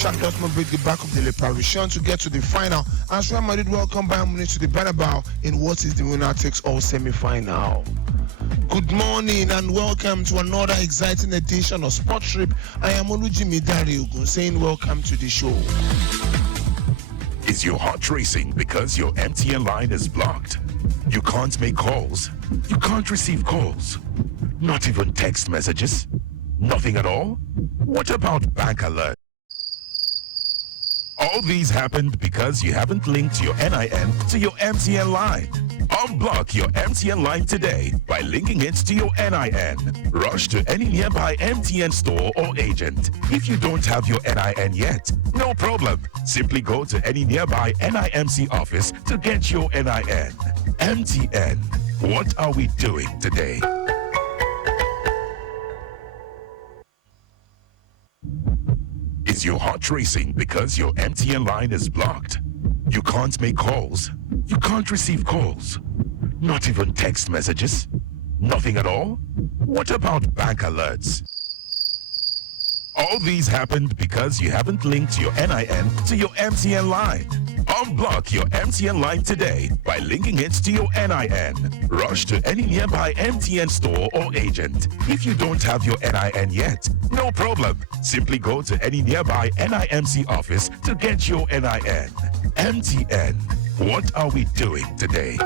Dortmund break the back of the Le Parisien to get to the final as Real Madrid welcome Bayern Munich to the Bernabeu in what is the winner takes all semi-final. Good morning and welcome to another exciting edition of Sport Trip. I am Olujimi Dare-Ogun saying welcome to the show. Is your heart racing because your MTN line is blocked? You can't make calls. You can't receive calls. Not even text messages? Nothing at all? What about bank alert? All these happened because you haven't linked your NIN to your MTN line. Unblock your MTN line today by linking it to your NIN. Rush to any nearby MTN store or agent. If you don't have your NIN yet, no problem. Simply go to any nearby NIMC office to get your NIN. MTN. What are we doing today? Is your heart racing because your MTN line is blocked? You can't make calls. You can't receive calls. Not even text messages? Nothing at all? What about bank alerts? All these happened because you haven't linked your NIN to your MTN line. Unblock your MTN line today by linking it to your NIN. Rush to any nearby MTN store or agent. If you don't have your NIN yet, no problem. Simply go to any nearby NIMC office to get your NIN. MTN. What are we doing today?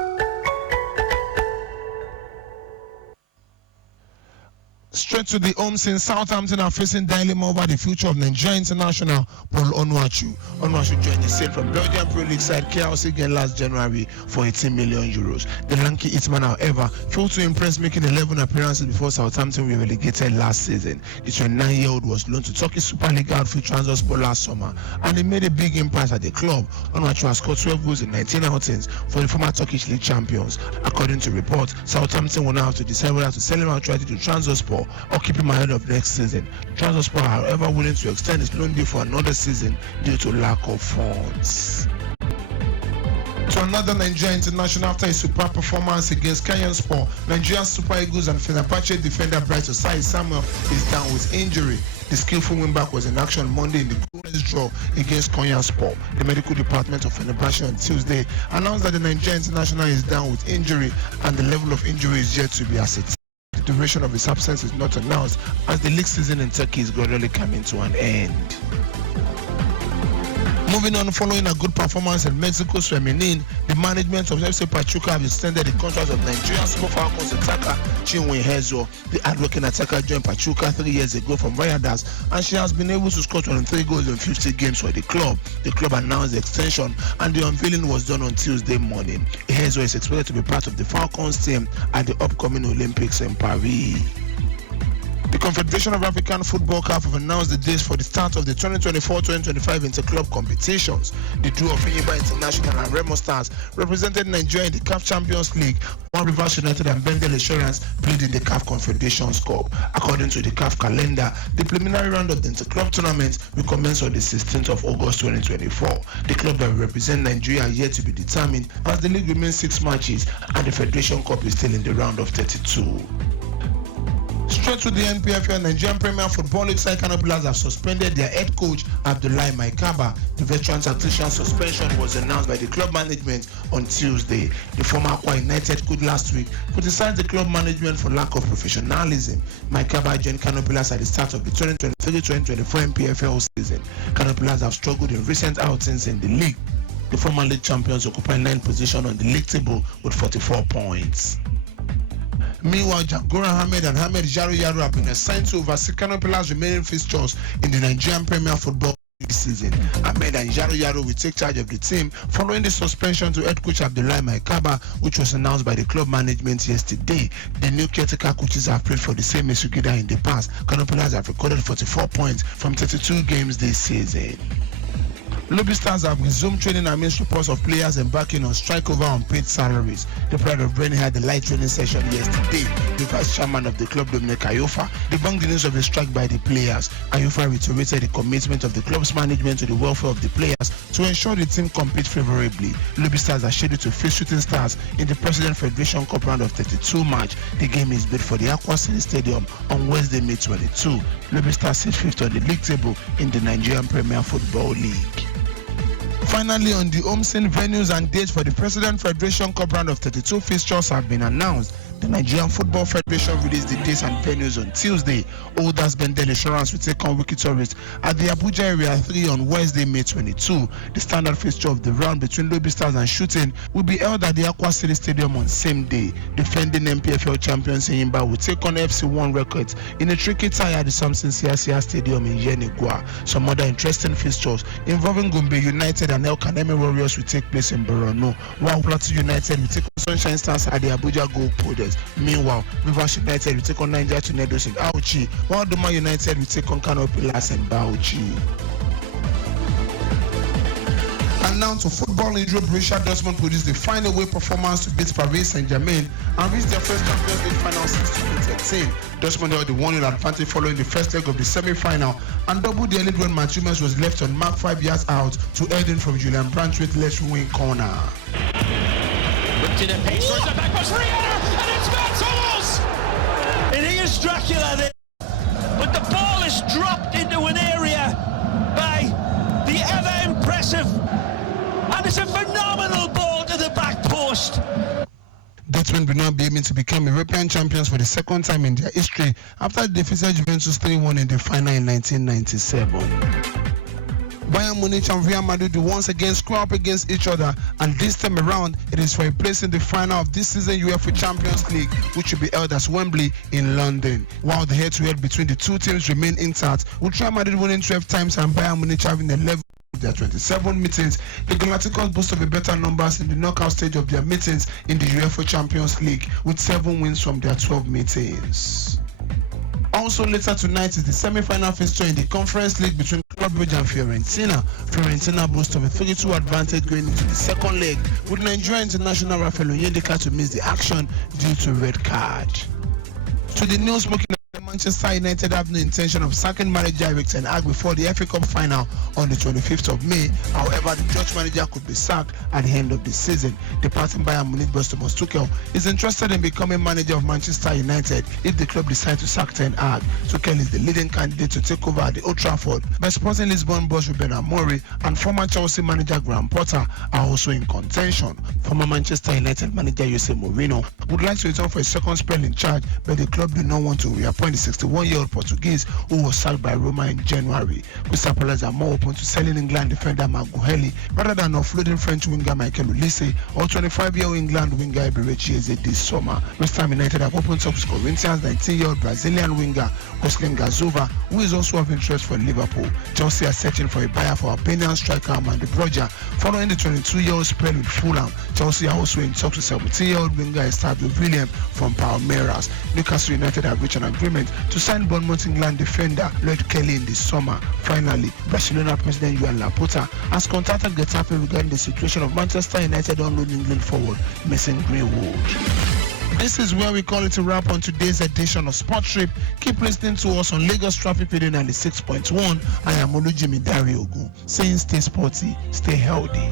Straight to the home since Southampton are facing dilemma over the future of Nigeria international Paul Onuachu. Onuachu joined the sale from Belgian Pro League side KLC again last January for 18 million euros. The lanky hitman, however, failed to impress, making 11 appearances before Southampton were relegated last season. The 29-year-old was loaned to Turkish Super League outfit Trabzonspor last summer, and he made a big impact at the club. Onuachu has scored 12 goals in 19 outings for the former Turkish League champions. According to reports, Southampton will now have to decide whether to sell him outright to Trabzonspor or keep him ahead of next season. Trabzonspor are however willing to extend his loan deal for another season due to lack of funds. To another Nigerian international after his superb performance against Kenyan Sport, Nigerian Super Eagles and Fenerbahce defender Bright Osai Samuel is down with injury. The skillful wingback was in action Monday in the goalless draw against Kenyan Sport. The medical department of Fenerbahce on Tuesday announced that the Nigerian international is down with injury and the level of injury is yet to be ascertained. The duration of his absence is not announced as the league season in Turkey is gradually coming to an end. Moving on, following a good performance in Mexico's Femenine, the management of FC Pachuca have extended the contract of Nigerian Super Falcons attacker Chinwe Hezo. The hardworking attacker joined Pachuca 3 years ago from Rayadas, and she has been able to score 23 goals in 50 games for the club. The club announced the extension, and the unveiling was done on Tuesday morning. Hezo is expected to be part of the Falcons team at the upcoming Olympics in Paris. The Confederation of African Football CAF have announced the dates for the start of the 2024-2025 interclub competitions. The duo of Enyimba International and Remo Stars represented Nigeria in the CAF Champions League, while Rivers United and Bendel Insurance played in the CAF Confederations Cup. According to the CAF calendar, the preliminary round of the interclub tournament will commence on the 16th of August 2024. The club that will represent Nigeria are yet to be determined as the league remains 6 matches and the Federation Cup is still in the round of 32. Straight to the NPFL, Nigerian Premier Football League side Kano Pillars have suspended their head coach Abdullahi Maikaba. The veteran tactician suspension was announced by the club management on Tuesday. The former Akwa United coach last week criticized the club management for lack of professionalism. Maikaba joined Kano Pillars at the start of the 2023-2024 NPFL season. Kano Pillars have struggled in recent outings in the league. The former league champions occupy 9th position on the league table with 44 points. Meanwhile, Jagora Ahmed and Ahmed Yaro Yaro have been assigned to oversee Kano Pillars' remaining fixtures in the Nigerian Premier Football League season. Ahmed and Yaro Yaro will take charge of the team following the suspension to head coach Abdullahi Maikaba, which was announced by the club management yesterday. The new caretaker coaches have played for the same Esugida in the past. Kano Pillars have recorded 44 points from 32 games this season. Lobby Stars have resumed training amidst reports of players embarking on strike over unpaid salaries. The Pride of Brenny had the light training session yesterday. The vice chairman of the club, Dominic Ayofa, debunked the news of a strike by the players. Ayofa reiterated the commitment of the club's management to the welfare of the players to ensure the team compete favorably. Lobby Stars are scheduled to face Shooting Stars in the President Federation Cup round of 32 match. The game is bid for the Aqua City Stadium on Wednesday, May 22. Lobby Stars sit fifth on the league table in the Nigerian Premier Football League. Finally, on the home scene, venues and dates for the President Federation Cup round of 32 fixtures have been announced. The Nigerian Football Federation released the dates and venues on Tuesday. Olders Bendel Insurance will take on Wiki Tourist at the Abuja Area 3 on Wednesday, May 22. The standard fixture of the round between Lobby Stars and Shooting will be held at the Aqua City Stadium on same day. Defending MPFL champions Yimba will take on FC1 Records in a tricky tie at the Samson Siasia Stadium in Yenigua. Some other interesting fixtures involving Gombe United and El Kaneme Warriors will take place in Borno, while Plateau United will take on Sunshine Stars at the Abuja Gold Coders. Meanwhile, Rivers United will take on Niger Tornadoes in Auchi, while Doma United will take on Kano Pillars in Bauchi. And now to football in Europe, Borussia Dortmund produced the final away performance to beat Paris Saint-Germain and reached their first Champions League final since 2013. Dortmund held the 1-0 advantage following the first leg of the semi-final and doubled their lead when Matt Hummels was left on mark 5 yards out to head in from Julian Brandt's left wing corner. Whipped in a pace towards the back post for Rihanna, and it's got Thomas! And he is Dracula there. But the ball is dropped into an area by the ever impressive, and it's a phenomenal ball to the back post. Dortmund will now be aiming to become European champions for the second time in their history after they defeated Juventus 3-1 in the final in 1997. Bayern Munich and Real Madrid will once again square up against each other, and this time around it is for a place in the final of this season UEFA Champions League, which will be held at Wembley in London. While the head-to-head between the two teams remain intact, with Real Madrid winning 12 times and Bayern Munich having 11 of their 27 meetings, the Galacticos boast of a better numbers in the knockout stage of their meetings in the UEFA Champions League, with 7 wins from their 12 meetings. Also later tonight is the semi-final fixture in the Conference League between Club Brugge and Fiorentina. Fiorentina boasts of a 3-2 advantage going into the second leg, with Nigerian international Rafael Onyedika to miss the action due to a red card. To the news smoking, Manchester United have no intention of sacking manager Erik ten Hag before the FA Cup final on the 25th of May. However, the Dutch manager could be sacked at the end of the season. Departing Bayern Munich boss Thomas Tuchel is interested in becoming manager of Manchester United if the club decides to sack ten Hag. Tuchel is the leading candidate to take over at the Old Trafford, but Sporting Lisbon boss Ruben Amorim and former Chelsea manager Graham Potter are also in contention. Former Manchester United manager Jose Mourinho would like to return for a second spell in charge, but the club do not want to reappoint the 61-year-old Portuguese who was sacked by Roma in January. Crystal Palace are more open to selling England defender Marc Guehi rather than offloading French winger Michael Olise or 25-year-old England winger Eberechi Eze this summer. West Ham United have opened up to Corinthians 19-year-old Brazilian winger Gosling Gazova, who is also of interest for Liverpool. Chelsea are searching for a buyer for Albanian striker Armando Broja following the 22-year-old spell with Fulham. Chelsea are also in talks with 17-year-old winger Estavio William from Palmeiras. Newcastle United have reached an agreement to sign Bournemouth England defender Lloyd Kelly in the summer. Finally, Barcelona president Joan Laporta has contacted Getafe regarding the situation of Manchester United unknown England forward Mason Greenwood. This is where we call it a wrap on today's edition of Sport Trip. Keep listening to us on Lagos Traffic Radio 96.1. I am Olujimi Dare-Ogun, saying stay sporty, stay healthy.